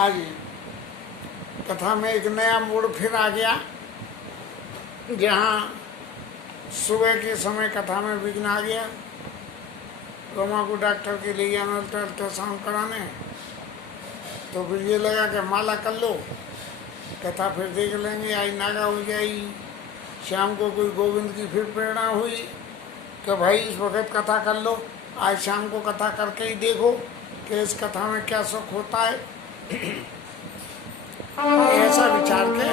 आज कथा में एक नया मोड़ फिर आ गया, जहाँ सुबह के समय कथा में विघ्न आ गया। रोमा को डॉक्टर के लिए आना अल्ट्रासाउंड कराने, तो फिर ये लगा कि माला कर लो, कथा फिर देख लेंगे। आज नागा हो जाएगी। शाम को कोई गोविंद की फिर प्रेरणा हुई कि भाई इस वक्त कथा कर लो, आज शाम को कथा करके ही देखो कि इस कथा में क्या सुख होता है। ऐसा विचार के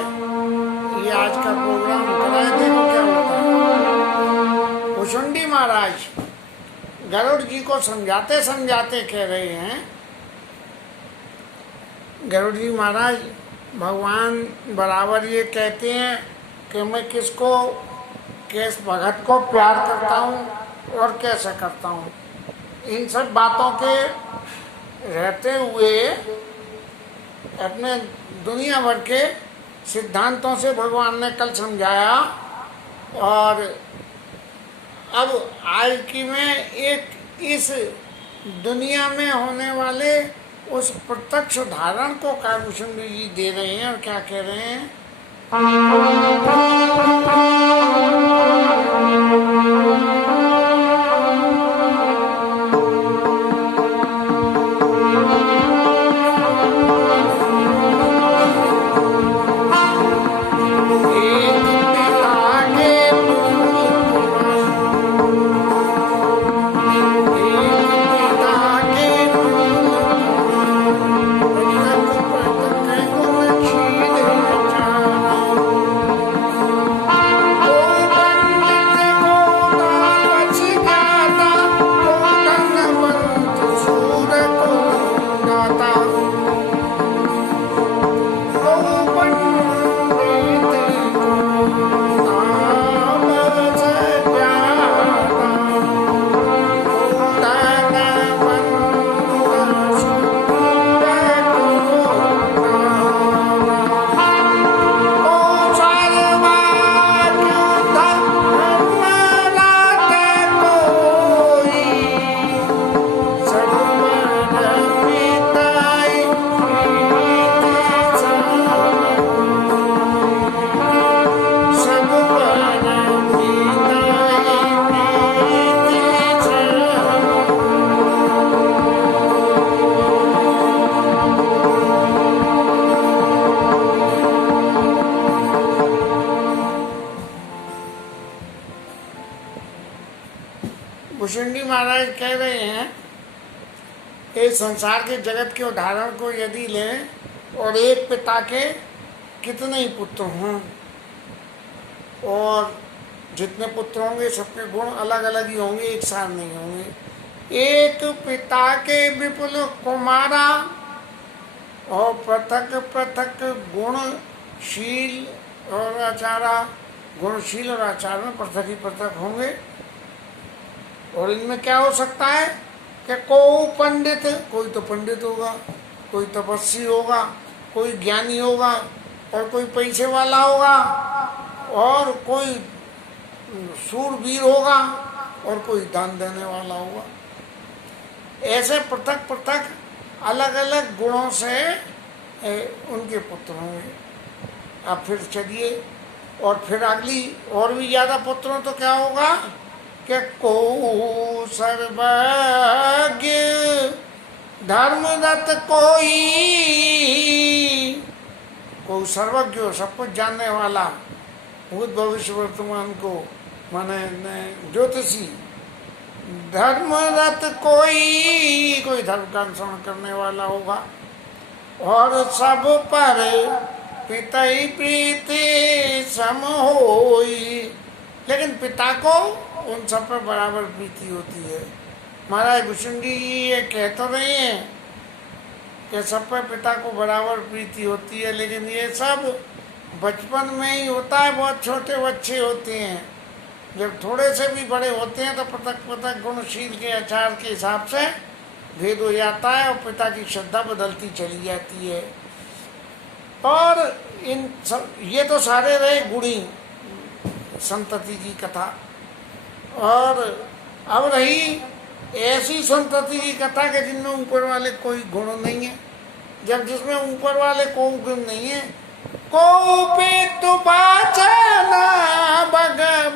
ये आज का प्रोग्राम कराए, देखो क्या होता है। भुशुंडी महाराज गरुड़ जी को समझाते समझाते कह रहे हैं, गरुड़ जी महाराज भगवान बराबर ये कहते हैं कि मैं किसको, किस भगत को प्यार करता हूँ और कैसे करता हूँ। इन सब बातों के रहते हुए अपने दुनिया भर के सिद्धांतों से भगवान ने कल समझाया। और अब आज की में एक इस दुनिया में होने वाले उस प्रत्यक्ष उदाहरण को कालभूषण जी दे रहे हैं। और क्या कह रहे हैं, भुशुंडी महाराज कह रहे हैं इस संसार के जगत के उदाहरण को यदि लें और एक पिता के कितने ही पुत्र हों और जितने पुत्र होंगे सबके गुण अलग अलग ही होंगे, एक साथ नहीं होंगे। एक पिता के विपुल कुमारा और पृथक पृथक गुणशील और आचारा, गुणशील और आचार में पृथक ही पृथक होंगे। और इनमें क्या हो सकता है कि कोई पंडित, कोई तो पंडित होगा, कोई तपस्वी होगा, कोई ज्ञानी होगा और कोई पैसे वाला होगा और कोई सूरवीर होगा और कोई दान देने वाला होगा। ऐसे पृथक पृथक अलग अलग गुणों से उनके पुत्र होंगे। अब फिर चलिए और फिर अगली और भी ज़्यादा पुत्रों तो क्या होगा कि को सर्वज्ञ धर्मरत कोई सर्वज्ञ हो, सब कुछ जानने वाला, भूत भविष्य वर्तमान को माने ज्योतिषी, धर्मरत कोई धर्म का अनुसरण करने वाला होगा। और सब पर पिता ही प्रीति सम होई, लेकिन पिता को उन सब पर बराबर प्रीति होती है। महाराज भुशुंडी ये कह तो रहे हैं कि सब पर पिता को बराबर प्रीति होती है, लेकिन ये सब बचपन में ही होता है। बहुत छोटे बच्चे होते हैं, जब थोड़े से भी बड़े होते हैं तो पृथक पृथक गुणशील के आचार के हिसाब से भेद हो जाता है और पिता की श्रद्धा बदलती चली जाती है। और इन सब ये तो सारे रहे गुणी संतति की कथा। और अब रही ऐसी संतति की कथा के जिनमें ऊपर वाले कोई गुण नहीं है, जब जिसमें ऊपर वाले को गुण नहीं है। कोपित बाचना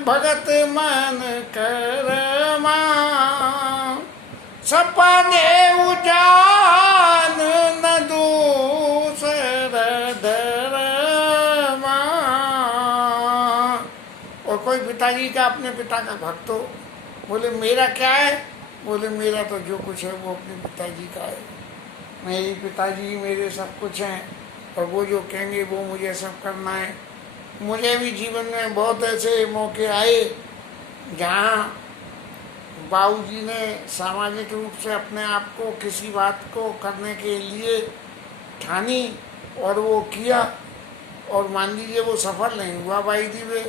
भगत मन करमा, सपने उजान न दूसर धरमा। और कोई पिताजी का अपने पिता का भक्त हो, बोले मेरा क्या है, बोले मेरा तो जो कुछ है वो अपने पिताजी का है, मेरे पिताजी मेरे सब कुछ हैं, और वो जो कहेंगे वो मुझे सब करना है। मुझे भी जीवन में बहुत ऐसे मौके आए जहाँ बाबूजी ने सामाजिक रूप से अपने आप को किसी बात को करने के लिए ठानी और वो किया, और मान लीजिए वो सफल नहीं हुआ भाई दिवे,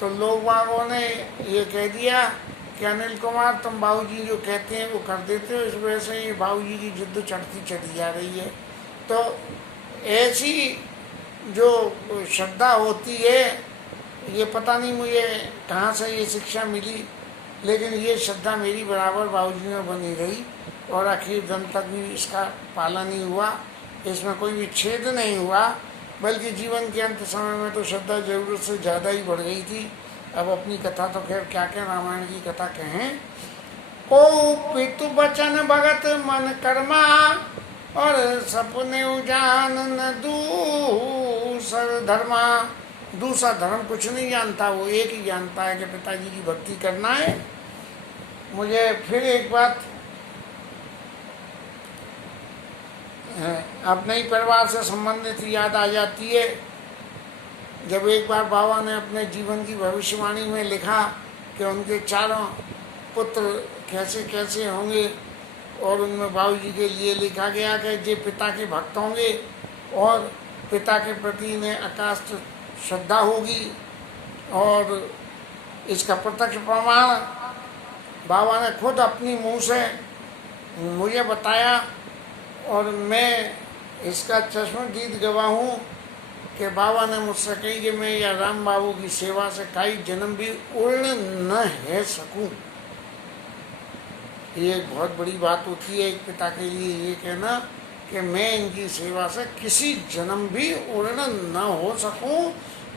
तो लोग बागों ने ये कह दिया कि अनिल कुमार तुम बाबूजी जो कहते हैं वो कर देते हो, इस वजह से ये बाबूजी की जिद्द चढ़ती चली जा रही है। तो ऐसी जो श्रद्धा होती है, ये पता नहीं मुझे कहाँ से ये शिक्षा मिली, लेकिन ये श्रद्धा मेरी बराबर बाबूजी में बनी रही और आखिर दम तक भी इसका पालन ही हुआ, इसमें कोई विच्छेद नहीं हुआ, बल्कि जीवन के अंत समय में तो श्रद्धा जरूरत से ज़्यादा ही बढ़ गई थी। अब अपनी कथा तो खैर क्या क्या रामायण की कथा कहें। को पितु बचन भगत मन कर्मा, और सपने उजान न दूसर धर्मा। दूसरा धर्म कुछ नहीं जानता, वो एक ही जानता है कि पिताजी की भक्ति करना है। मुझे फिर एक बात अपने ही परिवार से संबंधित याद आ जाती है। जब एक बार बाबा ने अपने जीवन की भविष्यवाणी में लिखा कि उनके चारों पुत्र कैसे कैसे होंगे, और उनमें बाबूजी के लिए लिखा गया कि जे पिता के भक्त होंगे और पिता के प्रति इन्हें अकाश श्रद्धा होगी। और इसका प्रत्यक्ष प्रमाण बाबा ने खुद अपनी मुंह से मुझे बताया, और मैं इसका चश्मदीद गवाह हूँ कि बाबा ने मुझसे कही कि मैं या राम बाबू की सेवा से कई जन्म भी उड़ न है सकूं। ये एक बहुत बड़ी बात होती है एक पिता के लिए, ये कहना कि मैं इनकी सेवा से किसी जन्म भी उड़न न हो सकूं।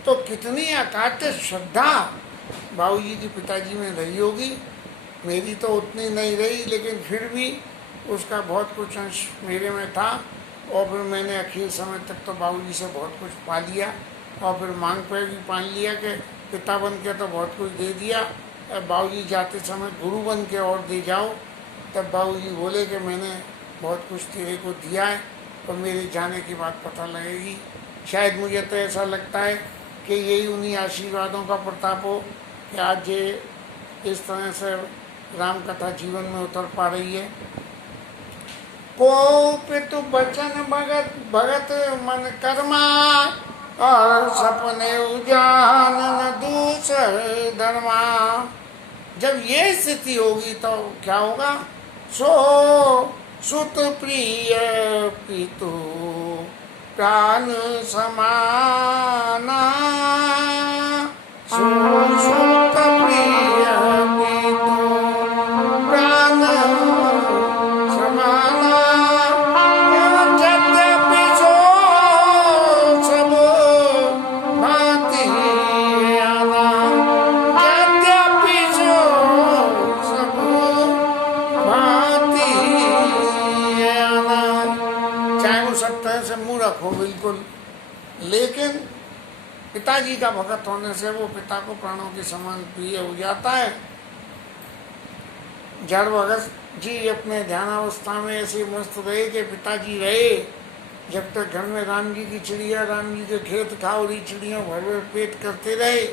तो कितनी अकाट्य श्रद्धा बाबूजी की पिताजी में रही होगी। मेरी तो उतनी नहीं रही, लेकिन फिर भी उसका बहुत कुछ अंश मेरे में था। और फिर मैंने आखिर समय तक तो बाबूजी से बहुत कुछ पा लिया, और फिर मांग पर भी पान लिया कि पिता बन के तो बहुत कुछ दे दिया, अब बाबूजी जाते समय गुरु बन के और दे जाओ। तब बाबूजी बोले कि मैंने बहुत कुछ तेरे को दिया है, और मेरे जाने की बात पता लगेगी। शायद मुझे तो ऐसा लगता है कि यही उन्हीं आशीर्वादों का प्रताप हो कि आज ये इस तरह से राम कथा जीवन में उतर पा रही है। को पितु बचन भगत भगत मन कर्मा, और सपने उजान न दूसर धर्मा। जब ये स्थिति होगी तो क्या होगा। सो सुत प्रिय पितु प्राण समाना, सुत प्रिय पितु प्राण समाना। यद्यपि सो सब भांति आना, यद्यपि सो सब भांति आना। चाहे वो सत्य से मूर्ख हो बिल्कुल, लेकिन पिताजी का भगत होने से वो पिता को प्राणों के समान प्रिय हो जाता है। जड़ भगत जी अपने ध्यानावस्था में ऐसे मस्त रहे कि पिताजी रहे जब तक घर में राम जी की चिड़िया, राम जी के खेत खाओरी चिड़ियों भर भर पेट करते रहे,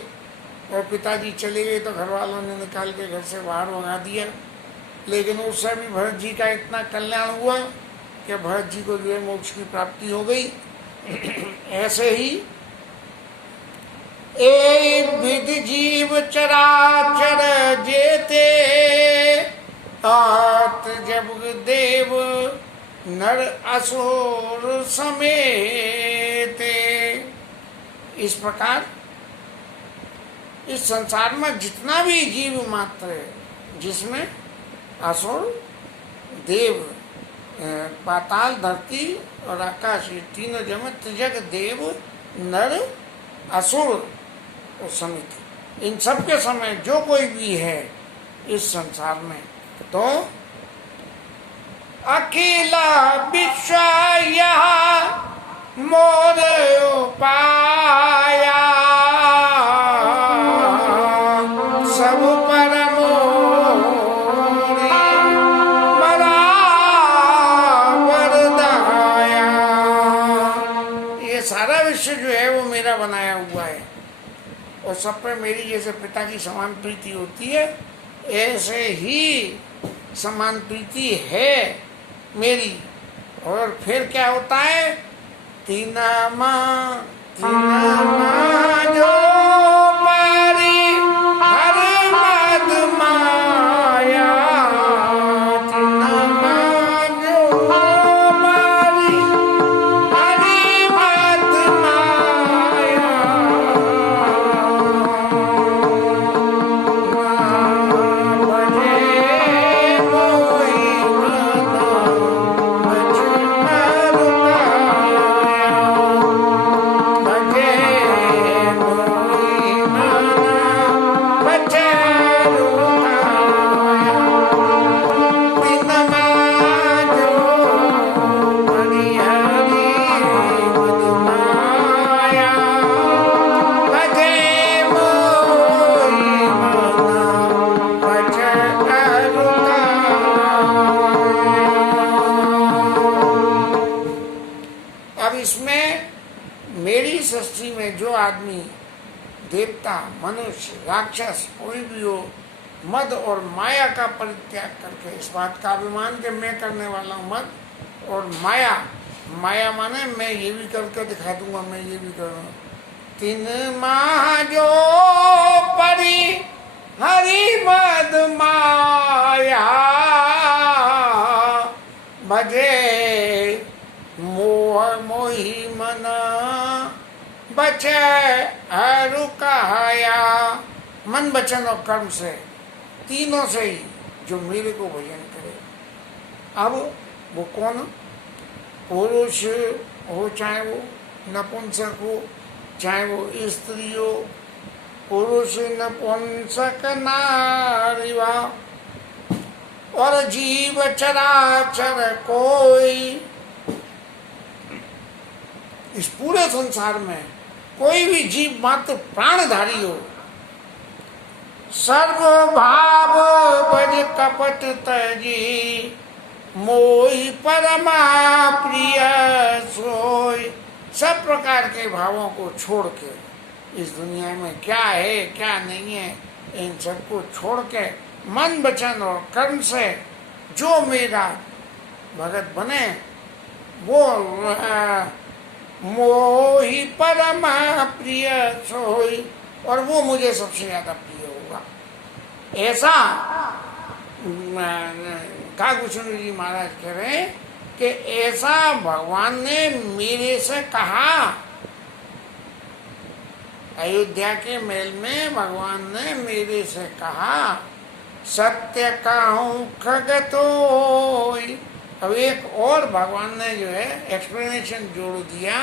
और पिताजी चले गए तो घर वालों ने निकाल के घर से बाहर भगा दिया। लेकिन उससे भी भरत जी का इतना कल्याण हुआ कि भरत जी को जो है मोक्ष की प्राप्ति हो गई। ऐसे ही एक विध जीव चराचर जेते, आत जब देव नर असुर समेते। इस प्रकार इस संसार में जितना भी जीव मात्र है, जिसमें असुर, देव पाताल, धरती और आकाश, ये तीनों जमे त्रिजग देव नर असुर और समिति। इन सब के समय जो कोई भी है इस संसार में, तो अकेला विश्व यह मोर उपाया, सब पर मोरी बराबर दहाया। ये सारा विश्व जो है वो मेरा बनाया हुआ है और सब पे मेरी जैसे पिता की समान प्रीति होती है, ऐसे ही समान प्रीति है मेरी। और फिर क्या होता है, तीना माँ जो पारी हर मद माया, तीना माँ जो पारी हरि मद माया, मेरी सृष्टि में जो आदमी, देवता, मनुष्य, राक्षस, कोई भी हो, मद और माया का परित्याग करके इस बात का अभिमान कि मैं करने वाला हूँ, मद और माया, माया माने मैं ये भी करके दिखा दूंगा, मैं ये भी करूँगा। तीन माह जो परी हरि मद माया, भजे मोह मोही मना, बचे अरु कहाया। मन, वचन और कर्म से, तीनों से ही जो मेरे को भजन करे। अब वो कौन, पुरुष हो चाहे वो नपुंसक हो, चाहे वो स्त्री हो, पुरुष नपुंसक नारी वा, और जीव चराचर कोई, इस पूरे संसार में कोई भी जीव मात्र प्राणधारी हो, सर्व भाव बज कपट तजी, मोहि परमा प्रिय सोई। सब प्रकार के भावों को छोड़ के, इस दुनिया में क्या है क्या नहीं है, इन सबको छोड़ के मन, वचन और कर्म से जो मेरा भगत बने, वो मोहि परमा प्रिय सोई, और वो मुझे सबसे ज्यादा प्रिय होगा। ऐसा काकभूषण जी महाराज कह रहे हैं कि ऐसा भगवान ने मेरे से कहा। अयोध्या के महल में भगवान ने मेरे से कहा, सत्य कहूँ खगतोई। अब एक और भगवान ने जो है एक्सप्लेनेशन जोड़ दिया,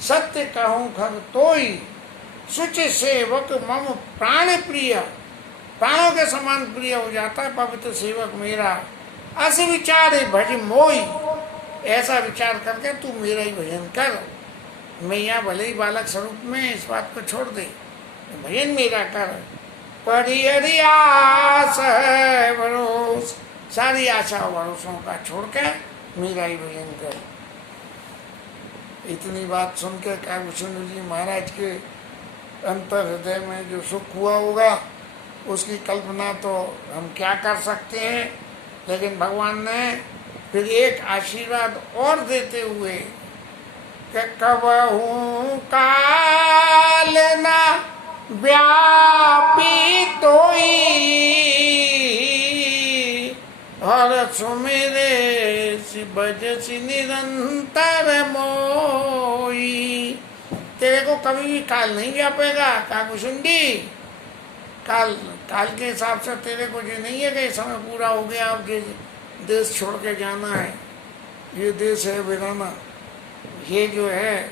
सत्य कहूँ खगतोई, शुच सेवक मम प्राण प्रिय। प्राणों के समान प्रिय हो जाता है पवित्र सेवक मेरा। अस विचार भज मोई, ऐसा विचार करके तू मेरा ही भजन कर। मैं यहाँ भले ही बालक स्वरूप में, इस बात को छोड़ दे, भजन मेरा कर। पढ़ी आस है भरोस, सारी आशा भरोसों का छोड़ के मेरा ही भजन कर। इतनी बात सुन के काकभूषण जी महाराज के अंतर हृदय में जो सुख हुआ होगा, उसकी कल्पना तो हम क्या कर सकते हैं। लेकिन भगवान ने फिर एक आशीर्वाद और देते हुए कि कबहू काल ना व्यापी तोई, और सुमेरे बजसी निरंतर मोई। तेरे को कभी भी काल नहीं व्यापेगा काकभूषण जी। काल के हिसाब से तेरे को जो नहीं है कि समय पूरा हो गया, आपके देश छोड़ के जाना है, ये देश है वीराना, ये जो है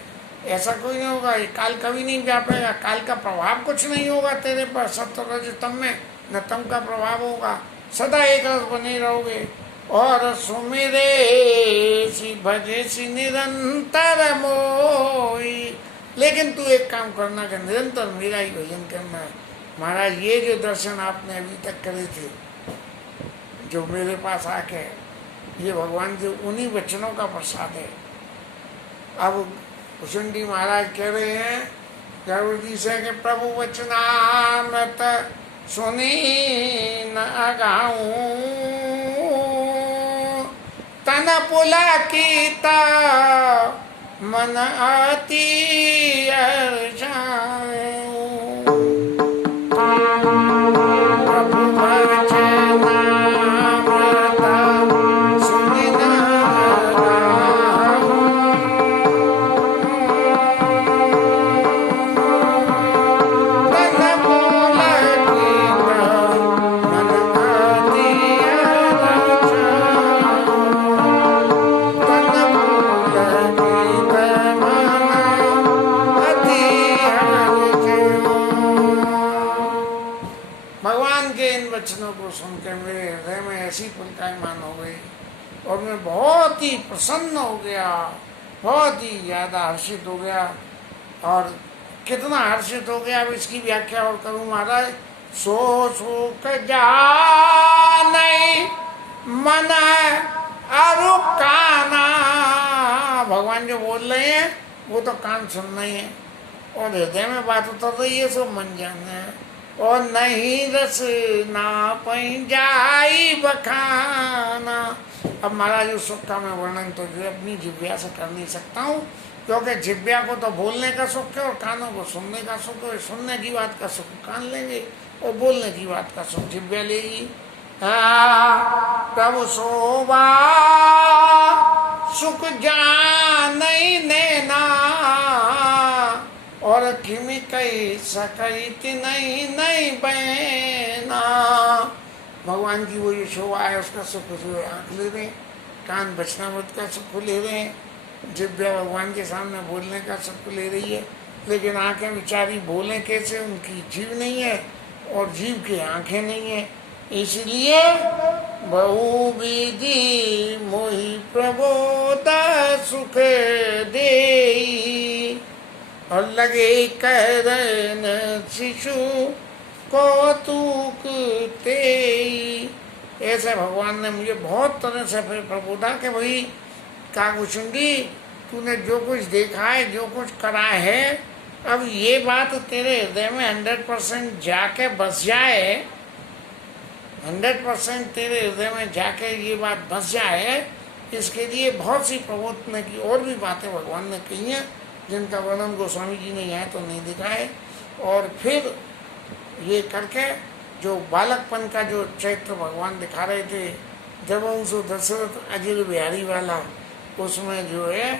ऐसा कोई नहीं होगा, ये काल कभी नहीं व्यापेगा, काल का प्रभाव कुछ नहीं होगा तेरे पर, सत्व रजतम में न तम का प्रभाव होगा, सदा एक रस बने रहोगे। और सुमिरे सी भजे सी निरंतर मोई, लेकिन तू एक काम करना कि निरंतर मेरा ही भजन करना है। महाराज ये जो दर्शन आपने अभी तक करे थे, जो मेरे पास आके, ये भगवान के उन्हीं वचनों का प्रसाद है। अब कुशुंडी महाराज कह रहे हैं गर्भवती से कि प्रभु वचनामृत सुनी न अगाऊं, तन पुलकित मन अति हर्षाऊं। प्रभु वचनामृत सुनि न अगाऊं, तन पुलकित मन अति भगवान के इन वचनों को सुनकर मेरे हृदय में ऐसी पुलकायमान हो गई और मैं बहुत ही प्रसन्न हो गया, बहुत ही ज़्यादा हर्षित हो गया। और कितना हर्षित हो गया अब इसकी व्याख्या और करूँ महाराज। सो सुख जानै मन अरु काना, भगवान जो बोल रहे हैं वो तो कान सुनना ही है और हृदय में बात उतर रही है, सो मन जानना है। और नहीं रस ना जाई बखाना। अब महाराज उस सुख का मैं वर्णन तो जो अपनी जिव्या से कर नहीं सकता हूँ, क्योंकि जिव्या को तो बोलने का सुख है और कानों को सुनने का सुख है। सुनने की बात का सुख कान लेंगे और बोलने की बात का सुख जिव्या लेगी। प्रभु शोभा सुख जान नैना, और किमी कही सकई नहीं नहीं बहना। भगवान की वो ये शोभा है, उसका सुख जो आँख ले रहे, कान वचनामृत का सुख ले रहे हैं, जिव्या भगवान के सामने बोलने का सुख ले रही है, लेकिन आंखें बेचारी बोलें कैसे, उनकी जीव नहीं है और जीव की आंखें नहीं है। इसलिए बहुविधि मोहि प्रबोध सुख देई, और लगे कहरन शिशु कौतुक तेई। ऐसे भगवान ने मुझे बहुत तरह से फिर प्रबोधा कि भाई काकुशुंडी, तूने जो कुछ देखा है, जो कुछ करा है, अब ये बात तेरे हृदय में 100% जाके बस जाए, 100% तेरे हृदय में जाके ये बात बस जाए, इसके लिए बहुत सी प्रबोधन की और भी बातें भगवान ने कही हैं, जिनका वर्णन गोस्वामी जी ने यहाँ तो नहीं दिखा है। और फिर ये करके जो बालकपन का जो चैत्र भगवान दिखा रहे थे, जब उस दशरथ अजर बिहारी वाला, उसमें जो है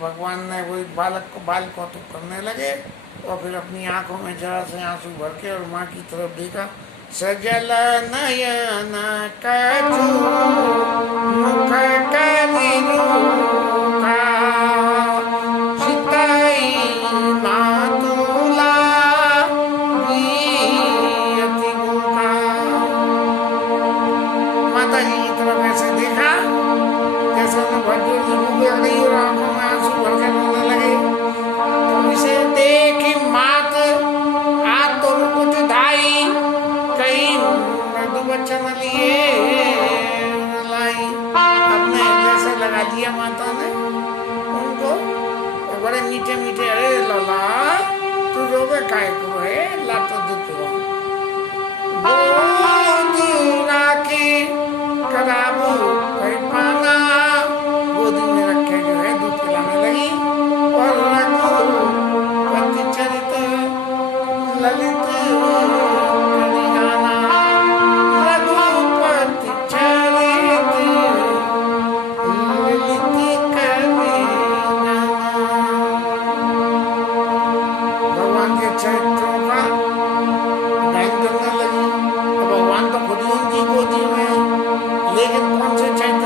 भगवान ने वही बालक को बाल कौतुक करने लगे और फिर अपनी आंखों में जरा से आंसू भर के और माँ की तरफ देखा। सजल नयन कछु मुख करिनु का, चिताई मातुला प्रियति मुखा। माता जी की तरफ ऐसे देखा जैसे उन्हें भरपूर की भूख लग रही और आंखों में आंसू भर के रोने लगे। तो इसे देखी मात आतुर उठधाई, कई मृदु वचन लिए लाई। अपने जैसे लगा दिया माता ने उनको, और बड़े मीठे मीठे, अरे लला तू रोवे काय को है, ला तो दुख गोदूरा की कराबू कई पाना, गोदी में रखे जो है दूध पिलाने लगी। और रघुपति चरित ललित कवि गाना, रघुपति चरित ललित कवि गाना। भगवान के चरित्रों का गायन करने लगी। भगवान तो खुद ही उनकी गोदी में, लेकिन कौन से चरित्र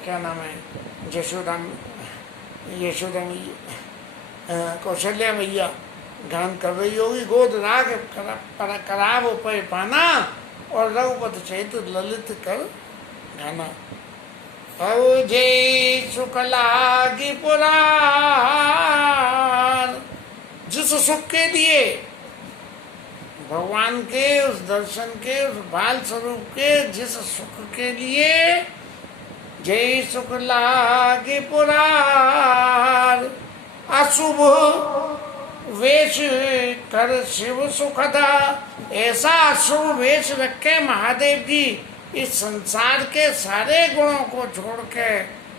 क्या नाम है, यशोदा यशोदा कौशल्या मैया गान कर रही होगी, गोद राग कराव पे पाना और रघुपत चैत ललित कर गाना। अब जय सुख लागी पुराण, जिस सुख के लिए भगवान के उस दर्शन के उस बाल स्वरूप के जिस सुख के लिए जय सुख लागे पुरार, अशुभ वेश कर शिव सुखदा। ऐसा अशुभ वेश रखे महादेव जी इस संसार के सारे गुणों को छोड़ के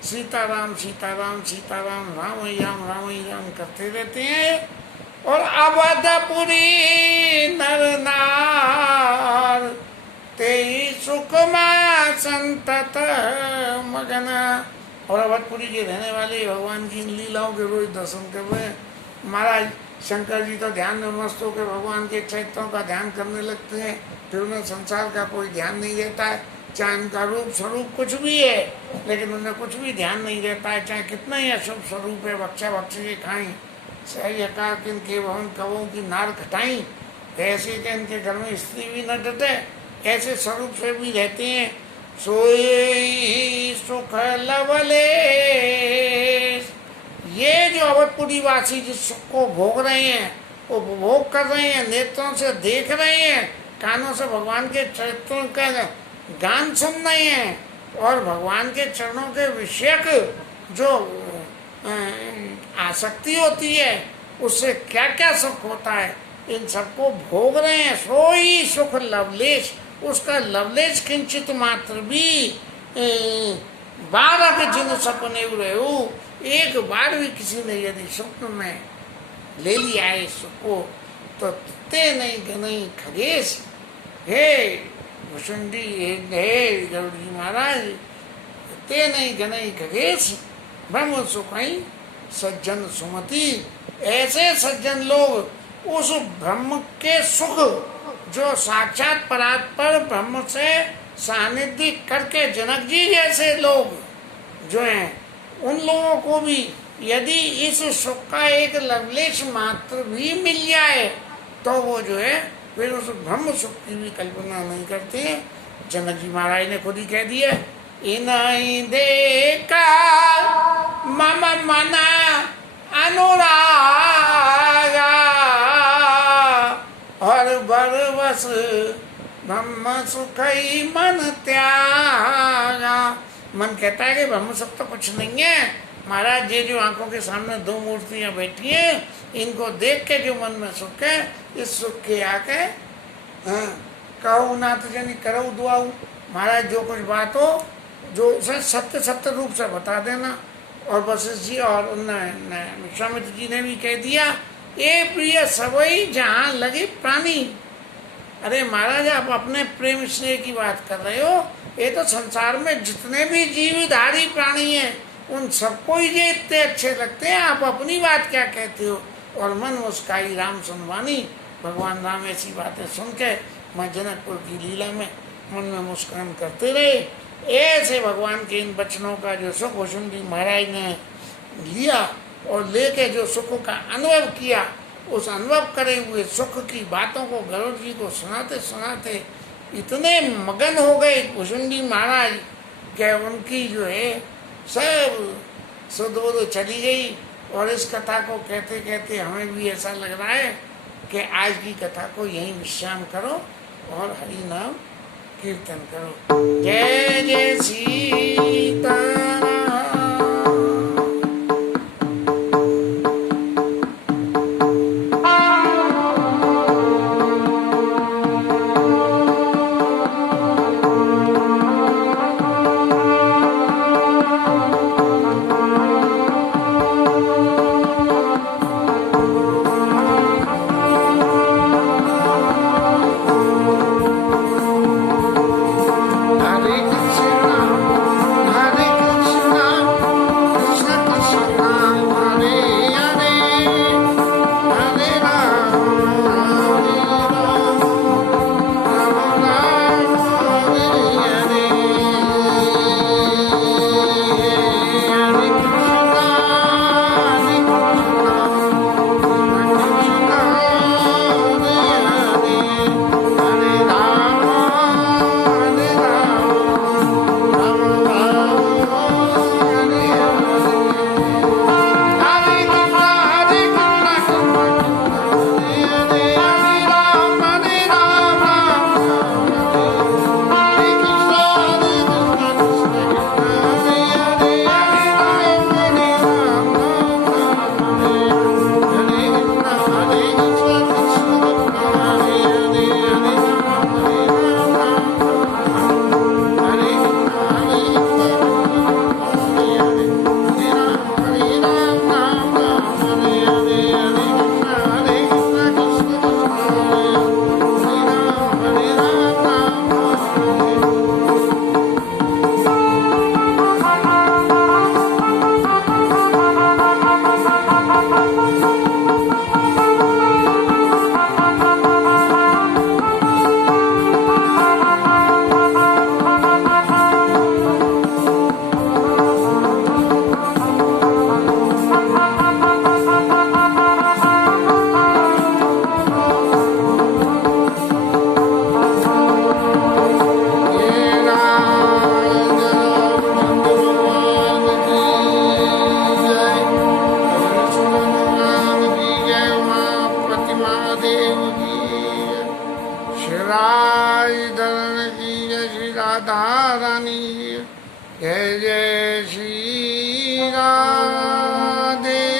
सीताराम सीताराम सीताराम राम राम राम करते रहते हैं। और अवधपुरी नर नार ते सुख में संतत मगन। और अवधपुरी के रहने वाले भगवान की इन लीलाओं के रोज दर्शन कर रहे हैं। महाराज शंकर जी तो ध्यान में मस्त होकर भगवान के चैत्रों का ध्यान करने लगते हैं, फिर उन्हें संसार का कोई ध्यान नहीं रहता है, चाहे उनका रूप स्वरूप कुछ भी है लेकिन उन्हें कुछ भी ध्यान नहीं रहता है, चाहे कितना ही अशुभ स्वरूप है, बच्चा बच्चे के खाएं सही अकार किनके भवन कवों की नार खटाई, ऐसे के इनके घर में स्त्री भी न डटे, ऐसे स्वरूप से भी रहते हैं। सोई सुख लवले, ये जो अवधपुरी वासी जिस सुख को भोग रहे हैं, वो उपभोग कर रहे हैं, नेत्रों से देख रहे हैं, कानों से भगवान के चरित्रों का गान सुन रहे हैं और भगवान के चरणों के विषयक जो आसक्ति होती है उससे क्या क्या सुख होता है, इन सबको भोग रहे हैं। सोई सुख लवलेश, उसका लवलेश किंचित मात्र भी 12 के जिन सपने उड़े हो, एक बार भी किसी ने यदि स्वप्न में ले लिया है इस सुख को तो ते नहीं गनई खगेश। हे भुषुंडी हे गरुड़ जी महाराज, ते नहीं गनई खगेश ब्रह्म सुखई सज्जन सुमति। ऐसे सज्जन लोग उस ब्रह्म के सुख जो साक्षात परात्पर ब्रह्म से सानिध्य करके जनक जी जैसे लोग जो हैं उन लोगों को भी यदि इस सुख का एक लवलेश मात्र भी मिल जाए तो वो जो है फिर उस ब्रह्म सुख की भी कल्पना नहीं करते। जनक जी महाराज ने खुद ही कह दिया, इनाई देखा मम मना अनुरागा और बरवस ब्रह्म सुखई मन त्यागा। मन कहता है कि ब्रह्म सुख तो कुछ नहीं है महाराज, ये जो आंखों के सामने 2 मूर्तियां बैठी हैं इनको देख के जो मन में सुख है, इस सुख के आके कहो नाथ जनी करो दुआऊ। महाराज जो कुछ बात हो जो उसे सत्य सत्य रूप से बता देना। और वशिष्ठ जी और विश्वामित्र जी ने भी कह दिया, ए प्रिय सबई जहाँ लगे प्राणी। अरे महाराज आप अपने प्रेम स्नेह की बात कर रहे हो, ये तो संसार में जितने भी जीवधारी प्राणी हैं उन सबको ही ये इतने अच्छे लगते हैं, आप अपनी बात क्या कहते हो। और मन मुस्काई राम सुनवानी, भगवान राम ऐसी बातें सुन के मैं जनकपुर की लीला में मन में मुस्कान करते रहे। ऐसे भगवान के इन वचनों का जो सुख भुषुंडी महाराज ने लिया और लेके जो सुख का अनुभव किया, उस अनुभव करे हुए सुख की बातों को गरुड़ जी को सुनाते सुनाते इतने मगन हो गए भुषुंडी महाराज कि उनकी जो है सब सुध बुध चली गई। और इस कथा को कहते कहते हमें भी ऐसा लग रहा है कि आज की कथा को यहीं विश्राम करो और हरि नाम कीर्तन करो। जय जय सीताराम। राधा रानी जय जय श्री राधे।